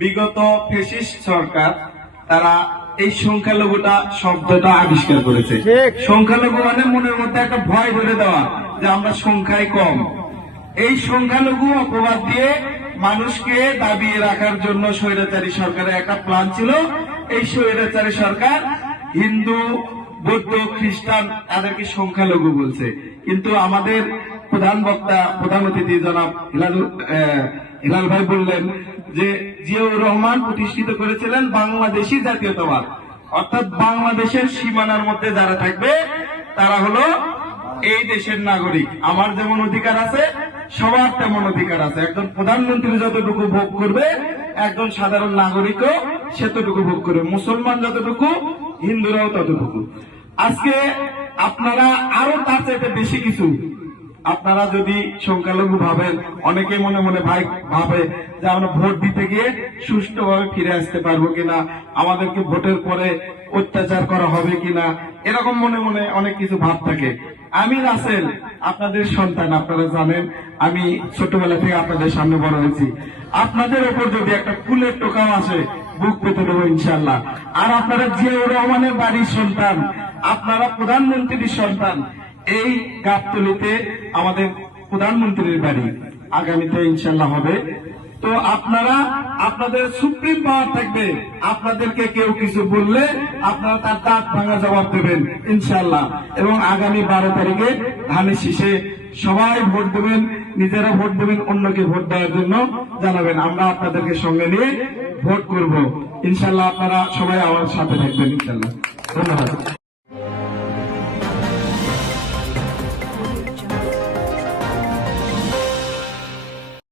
বিগত ফ্যাসিস্ট সরকার তারা এই সংখ্যালঘুটা শব্দটা আবিষ্কার করেছে। সংখ্যালঘু মানে মনের মধ্যে একটা ভয় ধরে দেওয়া যে আমরা সংখ্যায় কম। এই সংখ্যালঘু অপবাদ দিয়ে মানুষকে দাবিয়ে রাখার জন্য স্বৈরাচারী সরকারের একটা প্ল্যান ছিল। এই স্বৈরাচারী সরকার হিন্দু, বৌদ্ধ, খ্রিস্টান তাদেরকে সংখ্যালঘু বলছে। কিন্তু আমাদের প্রধান বক্তা, প্রধান অতিথি জনাব হিলাল ভাই বললেন যে জিয়াউর রহমান প্রতিষ্ঠিত করেছিলেন বাংলাদেশি জাতীয়তাবাদ, অর্থাৎ বাংলাদেশের সীমানার মধ্যে যারা থাকবে তারা হলো এই দেশের নাগরিক। আমার যেমন অধিকার আছে সবার তেমন অধিকার আছে। একজন প্রধানমন্ত্রী যতটুকু ভোগ করবে একজন সাধারণ নাগরিকও সেতটুকু ভোগ করবে, মুসলমান যতটুকু হিন্দুরাও ততটুকু। আজকে আপনারা আরো তার চাইতে বেশি কিছু, আপনারা যদি সংখ্যালঘু ভাবেন, অনেকে মনে মনে ভাবে যে আমরা ভোট দিতে গিয়ে সুষ্ঠুভাবে ফিরে আসতে পারবো কিনা, আমাদেরকে ভোটের পরে অত্যাচার করা হবে কিনা, এরকম মনে মনে অনেক কিছু ভাব থাকে। আমি রাসেল আপনাদের সন্তান, আপনারা জানেন আমি ছোটবেলা থেকে আপনাদের সামনে বড় হয়েছি। আপনাদের ওপর যদি একটা ফুলের টোকাও আসে বুক পেতে দেবো ইনশাল্লাহ। আর আপনারা জিয়াউর রহমানের বাড়ির সন্তান, আপনারা প্রধানমন্ত্রীর সন্তান। এই গাবতলীতে আমাদের প্রধানমন্ত্রীর বাড়ি আগামীতে ইনশাল্লাহ হবে। তো আপনারা, আপনাদের সুপ্রিম পাওয়ার থাকবে, আপনাদেরকে কেউ কিছু বললে আপনারা তার দাঁত ভাঙা জবাব দেবেন ইনশাল্লাহ। এবং আগামী 12 তারিখে ধানের শীষে সবাই ভোট দেবেন, নিজেরা ভোট দেবেন, অন্যকে ভোট দেওয়ার জন্য জানাবেন। আমরা আপনাদেরকে সঙ্গে নিয়ে ভোট করব ইনশাল্লাহ। আপনারা সবাই আমার সাথে থাকবেন ইনশাল্লাহ। ধন্যবাদ।